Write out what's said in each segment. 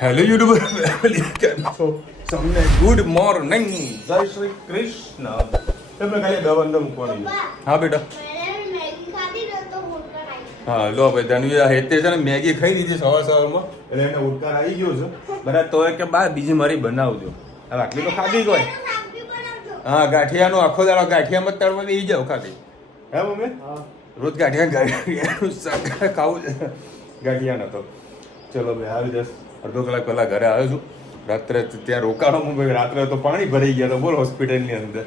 Hello YouTuber family, કેમ છો? તમને ગુડ મોર્નિંગ, જય શ્રી કૃષ્ણ. તમને ખાલી દવા મૂકવાની. હા બેટા. હા લો ભાઈ, ધનવી હેતે છે ને મેગી ખાઈ દીધી સવારમાં, એટલે એને ઉડકાર આવી ગયો છે. બરાબર, તો કે બા બીજી મારી બનાવજો. હવે આટલી તો ખાધી હોય. હા, ગાંઠિયાનો આખો દાડો ગાંઠિયામાં જ તળવા બેસી જાવ ખાતી. હે મમ્મી? રોજ ગાંઠિયાનું શાક ખાવું છે. ગાંઠિયાનો તો ચલો ભાઈ, આવી જશે. અડધો કલાક પહેલાં ઘરે આવ્યો છું. રાત્રે ત્યાં રોકાણો ભાઈ, રાત્રે તો પાણી ભરાઈ ગયા તો બોલ. હોસ્પિટલની અંદર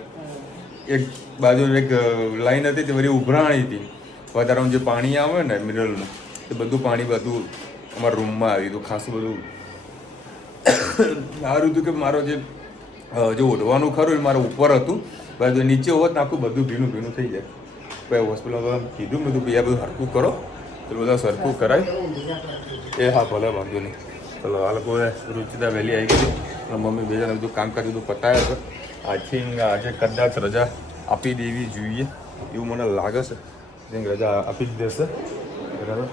એક બાજુ એક લાઈન હતી તે બધી ઉભરાણી હતી. વધારાનું જે પાણી આવે ને મિનરલનું, એ બધું પાણી બધું અમારા રૂમમાં આવ્યું હતું. ખાસું બધું સારું હતું કે મારો જે ઓઢવાનું ખરું એ મારા ઉપર હતું. બાજુ નીચે હોત ને આખું બધું ભીનું ભીનું થઈ જાય. પછી હોસ્પિટલમાં કીધું બધું ભાઈ આ બધું હરખું કરો, તો બધા સરખું કરાય. એ હા ભલે, વાંધો નહીં. ચલો આ લોકોએ રુચિતા વહેલી આવી ગઈ. મમ્મી બે જણા બધું કામકાજ બધું પતાવ્યા છે. આજે કદાચ રજા આપી દેવી જોઈએ એવું મને લાગે છે. રજા આપી જ દેશે. બરાબર,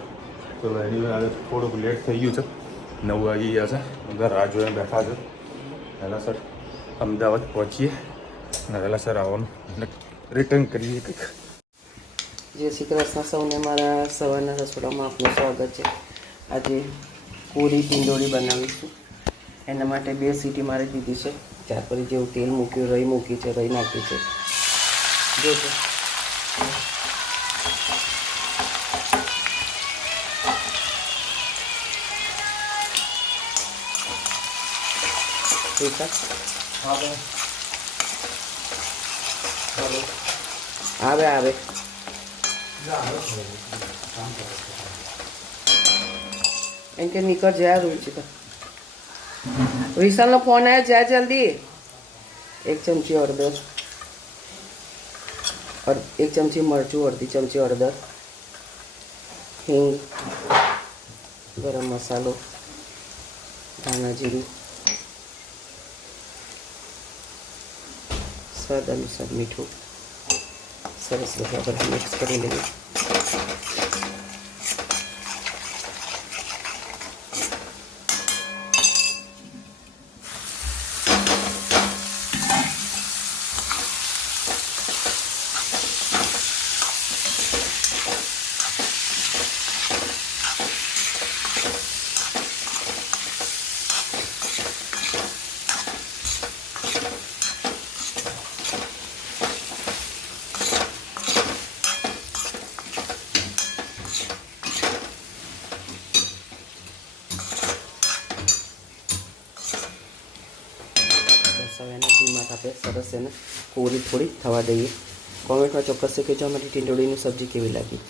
ચલો એની આજે થોડુંક લેટ થઈ ગયું છે. 9 વાગી ગયા છે. બધા રાહ જોઈને બેઠા છે. વહેલા સર અમદાવાદ પહોંચીએ અને વહેલા સર આવવાનું અને રિટર્ન કરીએ કંઈક. જય શ્રી કૃષ્ણ સૌને. મારા સવારના રસોડામાં આપનું સ્વાગત છે. આજે પૂરી ટીંડોળી બનાવીશું. એના માટે 2 સીટી મારી દીધી છે. 4 પરી જેવું તેલ મૂક્યું, રહી મૂકી છે, રહી નાખી છે. જોજો ઠીક આવે આવે. એમ કે નીકળ જાય રુચિકા. વિશાલનો ફોન આવ્યો, જા જલ્દી. 1 ચમચી હળદર, 1 ચમચી મરચું, અડધી ચમચી હળદર, હિંગ, ગરમ મસાલો, ધાણા જીરું, સ્વાદ અનુસાર મીઠું. સરસ બધા મિક્સ કરી લઈએ. હવે એને ધીમા તાપે સરસ એને કોરી થોડી થવા દઈએ. કોમેન્ટમાં ચોક્કસ કહેજો અમારી ટીંડોળીની સબ્જી કેવી લાગી.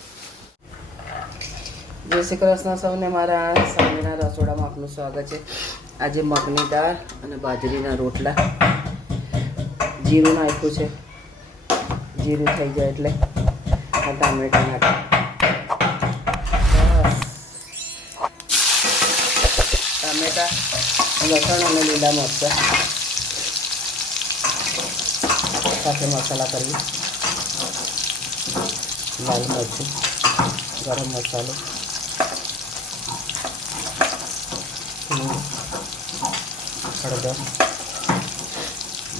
જય શ્રી કૃષ્ણ સૌને. મારા સામેના રસોડામાં આપનું સ્વાગત છે. આજે મગની દાળ અને બાજરીના રોટલા. જીરું નાખ્યું છે. જીરું થઈ જાય એટલે ટામેટા નાખ્યા. ટામેટા, લસણ અને લીલા મરચાં સાથે મસાલા કરીએ. લાલ મરચું, ગરમ મસાલો, હળદર,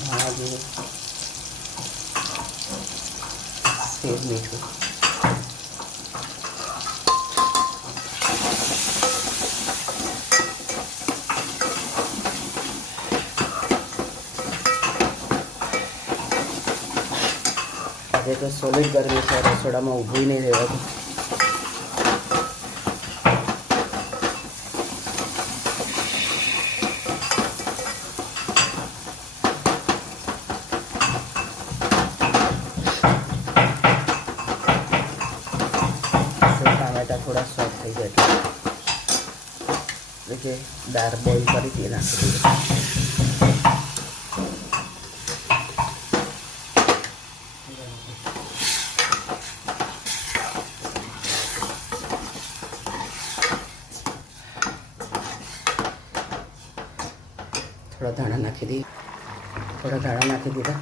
ધાણા જીરું, સેજ મીઠું. આજે તો સોલિડ ગરમી છે, રસોડામાં ઊભું નહીં રહેવાતું. ટામેટા થોડા સોફ્ટ થઈ જાય એટલે કે દાળ બોઇલ કરી તે નાખી દઈએ. થોડા ધાણા નાખી દઈએ.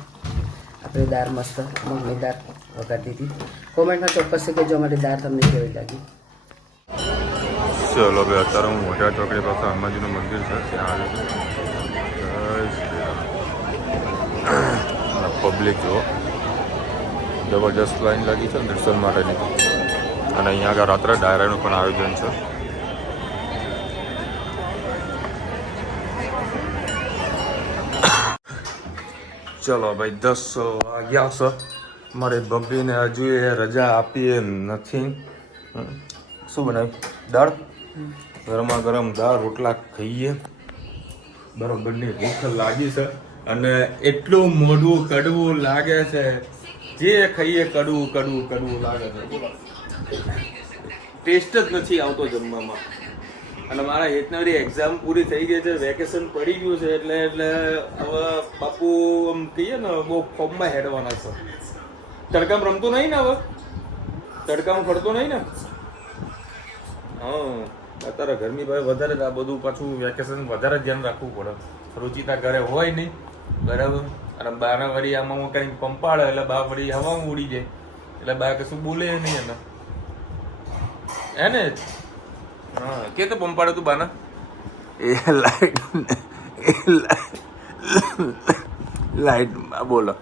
આપણે દાળ મસ્ત મગની દાળ વઘારી દીધી. કોમેન્ટમાં ચોક્કસ કહેજો અમારી દાળ તમને કેવી લાગી. ચલો ભાઈ અત્યારે હું મોટા ચોકડી પાસે હનુમાનજીનું મંદિર છે ત્યાં આવ્યું છું. પબ્લિક જુઓ જબરજસ્ત લાઈન લાગી છે દર્શન માટેની અને અહીંયા આગળ રાત્રે ડાયરાનું પણ આયોજન છે. ચલો ભાઈ 10 વાગ્યા છે. મારે બબ્બીને હજુ એ રજા આપી એમ નથી. શું બનાવ્યું? દાળ, ગરમા ગરમ દાળ રોટલા ખાઈએ. બરોબરની ભૂખ લાગી છે અને એટલું મોઢું કડવું લાગે છે, જે ખાઈએ કડવું કડવું કડવું લાગે છે. ટેસ્ટ જ નથી આવતો જમવામાં. અને મારા હેતનરી એક્ઝામ પૂરી થઈ ગઈ છે, વેકેશન પડી ગયું છે, એટલે હવે બાપુ આમ કહીએ ને બહુ ફોર્મમાં હેડવાના છે. તડકામાં રમતો નહીં ને, હવે તડકામાં ફરતો નહીં ને. હા, અત્યારે ગરમી ભાઈ વધારે, આ બધું પાછું વેકેશન વધારે ધ્યાન રાખવું પડે. રુચિતા ઘરે હોય નહીં, બરાબર. અને બાના વળી આમાં કંઈક પંપાડે એટલે બા વળી હવામાં ઉડી જાય, એટલે બા કશું બોલે નહીં એને. હે ને? હા, કે તો પંપાડે તું બાના? એ લાઈટ બોલો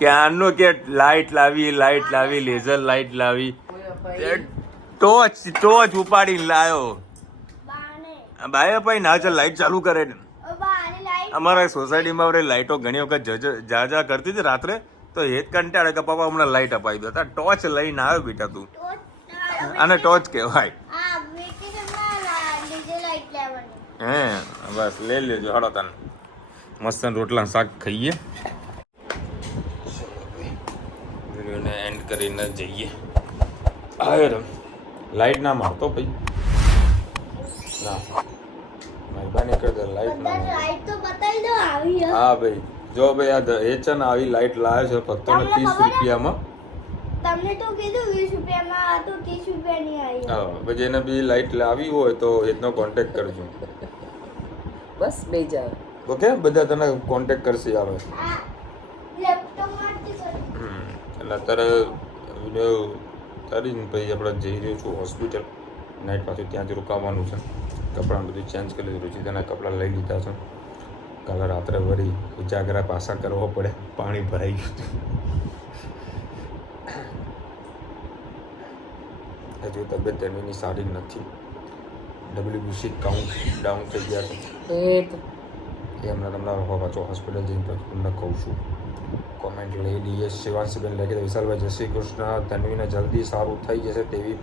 ક્યારનો કે લાઈટ લાવી, લેઝર લાઈટ લાવી, ટોચ ઉપાડીને લાયો. બાય ભાઈ ના ચાલ લાઈટ ચાલુ કરે ને. અમારા સોસાયટીમાં લાઈટો ઘણી વખત જા કરતી હતી રાત્રે, તો એ જ કંટાળે કે પપ્પા હમણાં લાઈટ અપાવી દો. ટોચ લઈને આવ્યો બેટા તું. આને ટોચ કહેવાય. હે બસ લઈ લેજો. હળો તને મસ્ત રોટલા શાક ખાઈએ. વિડીયોને એન્ડ કરીને જઈએ. આવે લાઈટ ના મારતો ભાઈ, ના મહેરબાની કરી દે. લાઈટ ના હા ભાઈ, જો ભાઈ આ એ છે ને આવી લાઈટ લાવે છે ફક્ત 30 રૂપિયામાં. તમને તો કીધું 20 રૂપિયામાં, આ તો 30 રૂપિયાની આવી. હા, પછી એને બી લાઈટ લાવી હોય તો એનો કોન્ટેક્ટ કરજો. બસ બે જાવ. ઓકે, બધા તને કોન્ટેક્ટ કરશે. આવે એટલે અત્યારે વિડીયો તારીને પછી આપણે જઈ રહ્યો છું હોસ્પિટલ. નાઇટ પાછું ત્યાંથી રોકાવાનું છે. કપડાં બધું ચેન્જ કરી લીધું. રુચિતાના કપડાં લઈ લીધા છે. કાલે રાત્રે વળી ઉજાગરા પાછા કરવો પડે, પાણી ભરાઈ ગયું. હજુ તબિયત તેની સારી નથી. WBC કાઉન્ટ ડાઉન થઈ ગયા છે. એ હમણાં તમને પાછો હોસ્પિટલ જઈને પછી તમને કહું છું. કોમેન્ટ લઈ લઈએ. શિવાંશીબેન લખી દે, વિશાલભાઈ જય શ્રી કૃષ્ણ. તન્વીને જલ્દી સારું થઈ જશે તેવી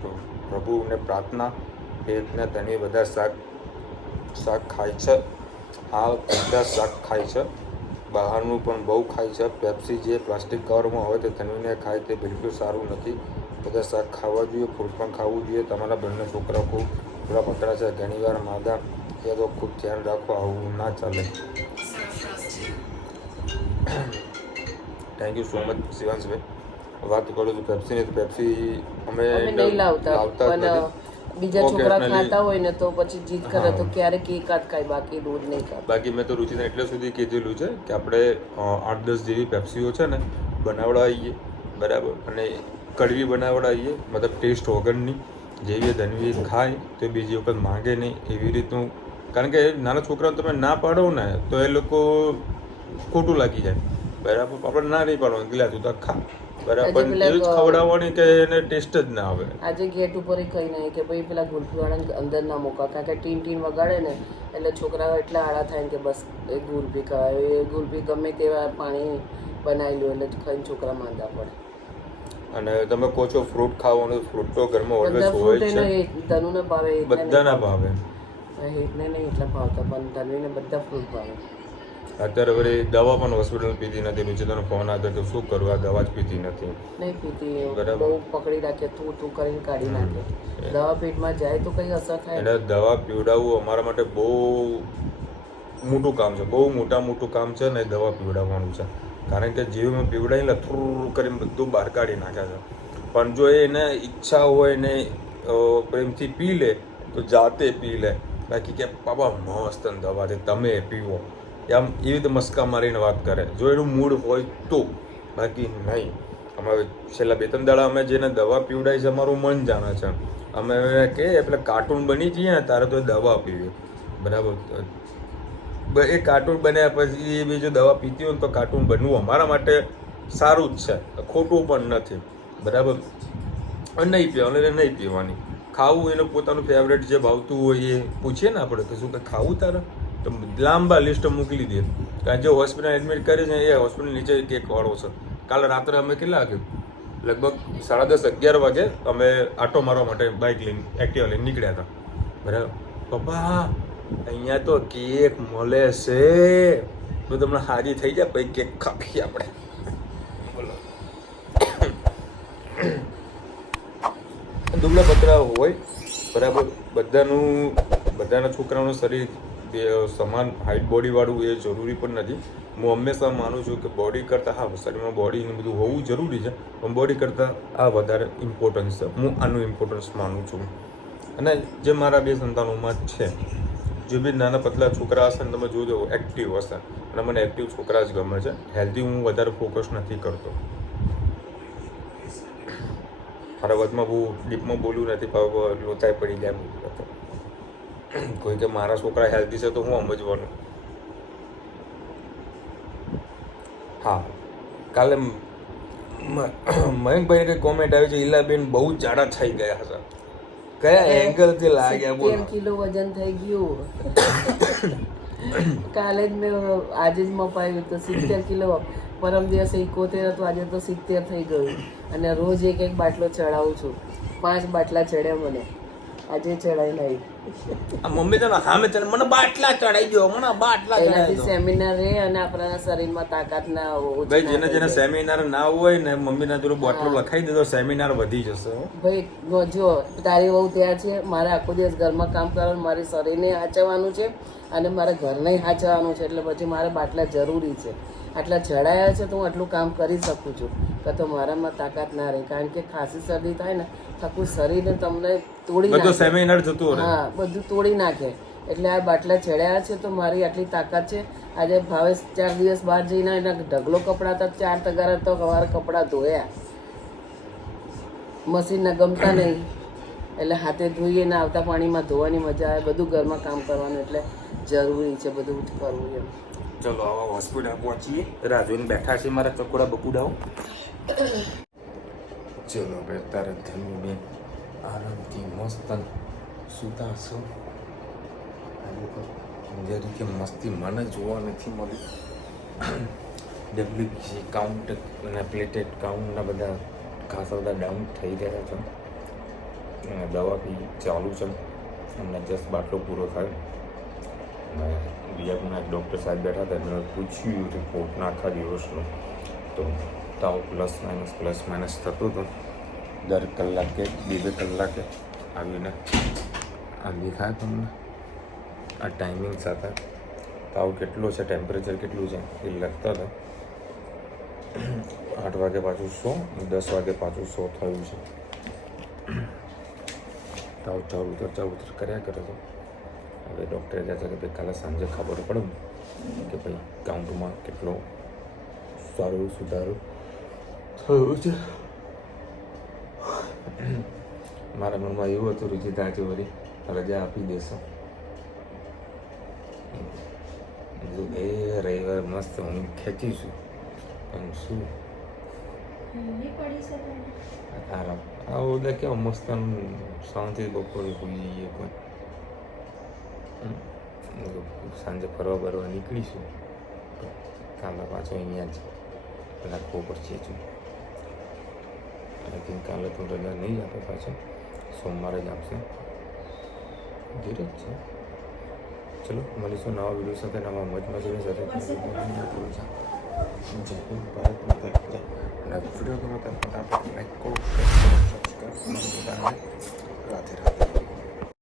પ્રભુને પ્રાર્થના. હેતને તન્વી બધા શાક ખાય છે. હા, બધા શાક ખાય છે. બહારનું પણ બહુ ખાય છે. પેપ્સી જે પ્લાસ્ટિક કવરમાં હોય તે તન્વીને ખાય તે બિલકુલ સારું નથી. બધા શાક ખાવા જોઈએ, ફ્રૂટ પણ ખાવું જોઈએ. તમારા બંને છોકરા ખૂબ થોડા પતળા છે, ઘણીવાર માદા એ તો ખૂબ ધ્યાન રાખો, આવું ના ચાલે. થેન્ક યુ સો મચ શિવાંશભાઈ. વાત કરું છું પેપ્સીની, તો પેપ્સી અમે નહીં લાવતા, પણ બીજા છોકરા ખાતા હોય ને તો પછી જીદ કરે તો ક્યારેક એકાદ ખાય, બાકી રોજ નહીં ખાય. બાકી મેં તો રુચિને એટલે સુધી કીધેલું છે કે આપણે 8-10 જેવી પેપ્સીઓ છે ને બનાવડાવીએ, બરાબર, અને કડવી બનાવડાવીએ, મતલબ ટેસ્ટ વગરની. જેવી ધનવી ખાય તો બીજી વખત માંગે નહીં, એવી રીતનું. કારણ કે નાના છોકરાઓને તમે ના પાડો ને તો એ લોકો ખોટું લાગી જાય, બરાબર. આપણે ના નહીં પાડવાનું, ગિલા તું તો ખા, બરાબર. એવી જ ખવડાવવાની કે એને ટેસ્ટ જ ના આવે. આજે ગેટ ઉપર કહી નહીં કે ભાઈ પેલા ગુલ્ફીવાળાને અંદર ના મૂકા, કારણ કે ટીન વગાડે ને એટલે છોકરાઓ એટલા આડા થાય ને કે બસ એ ગુલ્ફી ખાય. એ ગુલ્ફી ગમે તેવા પાણી બનાવેલું એટલે ખાઈને છોકરા માંદા પડે. અને તમે કહો છો ફ્રૂટ ખાવાનું, ફ્રૂટ તો ઘરમાં ઓલવેઝ હોય છે. ધનુને ભાવે, બધાના ભાવે. હેતને નહીં એટલા ભાવતા, પણ ધનવીને બધા ફ્રૂટ ભાવે. અત્યારે વળી દવા પણ હોસ્પિટલ પીતી નથી. રુચિતાનો ફોન આવ્યો કે શું કરવા, દવા જ પીતી નથી. નહીં પીતી, બહુ પકડી રાખે, તું કરીને કાઢી નાખે. દવા પેટમાં જાય તો કઈ અસર થાય. એટલે દવા પીવડાવવું અમારા માટે બહુ મોટું કામ છે, બહુ મોટું કામ છે ને દવા પીવડાવવાનું છે. કારણ કે જીવમાં પીવડાવીને થોડું કરીને બધું બહાર કાઢી નાખે છે. પણ જો એને ઈચ્છા હોય ને પ્રેમથી પી લે તો જાતે પી લે. બાકી કે પાપા મસ્ત દવા છે, તમે પીવો, આમ એવી રીતે મસ્કા મારીને વાત કરે. જો એનું મૂડ હોય તો, બાકી નહીં. અમારે છેલ્લા 2-3 દાડા અમે જેને દવા પીવડાવી છે અમારું મન જાણે છે. અમે કે પેલા કાર્ટૂન બની જઈએ ને તારે તો દવા પીવી બરાબર. એ કાર્ટૂન બન્યા પછી એ બી જો દવા પીતી હોય ને તો કાર્ટૂન બનવું અમારા માટે સારું જ છે, ખોટું પણ નથી બરાબર. નહીં પીવાનું એટલે નહીં પીવાની. ખાવું એનું પોતાનું ફેવરેટ જે ભાવતું હોય એ પૂછીએ ને આપણે કે શું કે ખાવું તારે, તો લાંબા લિસ્ટ મોકલી દે. કારણ જે હોસ્પિટલ એડમિટ કરી છે એ હોસ્પિટલ નીચે કેક વાળો છે. કાલે રાત્રે અમે કેટલા વાગે લગભગ 10:30-11 વાગે અમે આટો મારવા માટે બાઇક લઈને એક્ટિવા લઈને નીકળ્યા હતા બરાબર. પપ્પા અહીંયા તો કેક મળે છે, તો તમને હાજી થઈ જાય પછી કેક ખાવી આપણે. બોલો દુબળા પતરા હોય બરાબર. બધાના છોકરાઓનું શરીર સમાન હાઈટ બોડીવાળું એ જરૂરી પણ નથી. હું હંમેશા માનું છું કે બોડી કરતાં હા શરીરમાં બોડીને બધું હોવું જરૂરી છે, પણ બોડી કરતાં આ વધારે ઇમ્પોર્ટન્સ છે. હું આનું ઇમ્પોર્ટન્સ માનું છું. અને જે મારા 2 સંતાનોમાં જ છે, જે બી નાના પતલા છોકરા હશે ને તમે જોજો એક્ટિવ હશે, અને મને એક્ટિવ છોકરા જ ગમે છે. હેલ્ધી હું વધારે ફોકસ નથી કરતો. મારા વધમાં બહુ ડીપમાં બોલ્યું નથી, પણ લોચાઈ પડી ગયા. કોઈ કે મારા છોકરા હેલ્ધી છે તો હું સમજવાનું. હા કાલે મયંકભાઈ કઈ કોમેન્ટ આવી છે, ઈલાબેન બહુ જાડા થઈ ગયા છે. કયા એંગલથી લાગ્યા બોલો? 70 કિલો વજન થઈ ગયું. કાલે જ મેં આજે જ મપાયું તો 70 કિલો. પરમ દિવસે 71 હતું, આજે તો 70 થઈ ગયું. અને રોજ એક બાટલો ચડાવું છું. 5 બાટલા ચડ્યા મને, આજે ચડાઈ નહીં. મમ્મી તને સામે ચાલે મને બાટલા ચડાઈ ગયો, મને બાટલા એનાથી સેમિનાર રહે અને આપણા શરીરમાં તાકાત ના હોય. ભાઈ જેને સેમિનાર ના હોય ને મમ્મીના જોડે બોટલો લખાઈ દે તો સેમિનાર વધી જશે. ભાઈ જો તારી વહુ ત્યાં છે, મારે આખો દિવસ ઘરમાં કામ કરવાનું, મારી શરીરને હાચવવાનું છે અને મારે ઘરને હાચવવાનું છે, એટલે પછી મારે બાટલા જરૂરી છે. આટલા ચડાયા છે તો હું આટલું કામ કરી શકું છું, કે તો મારામાં તાકાત ના રહે. કારણ કે ખાંસી શરદી થાય ને આખું શરીરને તમને તોડી નાખે. સેમિનાર જતું રહે. હા બધું તોડી નાખે. એટલે આ બાટલા ચડાયા છે તો મારી આટલી તાકાત છે. આજે ભાવેશ 4 દિવસ બહાર જઈને એના ઢગલો કપડાં હતા, 4 તગારા તો સવારે કપડાં ધોયા. મશીનના ગમતા નહીં એટલે હાથે ધોઈએ ને આવતા પાણીમાં ધોવાની મજા આવે. બધું ઘરમાં કામ કરવાનું એટલે જરૂરી છે બધું કરવું એમ. ચલો આવા હોસ્પિટલ પહોંચીએ. રાહ જોઈને બેઠા છે મારા ચકોડા બકુડાઓ. ચલો ભાઈ તારે ધન્યુબેન આરામથી મસ્ત સુતા છો. જ્યારે કે મસ્તી મને જોવા નથી મળી. ડબ્લ્યુબીસી કાઉન્ટ અને પ્લેટેડ કાઉન્ટના બધા ખાસા બધા ડાઉન થઈ રહ્યા છે. દવા બી ચાલુ છે, એમને જસ્ટ બાટલો પૂરો થાય. બીજા ડૉક્ટર સાહેબ બેઠા હતા, એમને પૂછ્યું રિપોર્ટના આખા દિવસનો, તો તાવ પ્લસ માઇનસ થતું હતું. દર કલાકે 2 કલાકે આવીને આ દેખાય તમને આ ટાઈમિંગ સાથે તાવ કેટલો છે, ટેમ્પરેચર કેટલું છે એ લખતા હતા. 8 વાગે પાછું 100, 10 વાગે પાછું 100 થયું છે. તાવ ચાલુ કર્યા કરે છે. હવે ડૉક્ટરે કહે છે કે ભાઈ કાલે સાંજે ખબર પડે કે ભાઈ કાઉન્ટમાં કેટલો સારું સુધારો થયો છે. મારા મનમાં એવું હતું રુચિતા આજે વળી રજા આપી દેશો. એ રવિવાર મસ્ત હું ખેંચીશું, પણ શું આરામ આવું બધા કેવું મસ્ત શાંતિ બપોરે હોઈ જઈએ. કોઈ સાંજે ફરવા નીકળીશું. કાલે પાછો અહીંયા જ રાખવો પડશે. આઈ થિંક કાલે તો રજા નહીં આપે, પાછો સોમવારે જ આપશે. ધીરજ છે. ચલો મળીશું નવા વિડીયો સાથે, નવા મોજ મસ્તી સાથે. વિડીયો ગમે તો ફટાફટ લાઈક કરો, સબસ્ક્રાઈબ કરો. રાધે રાધે.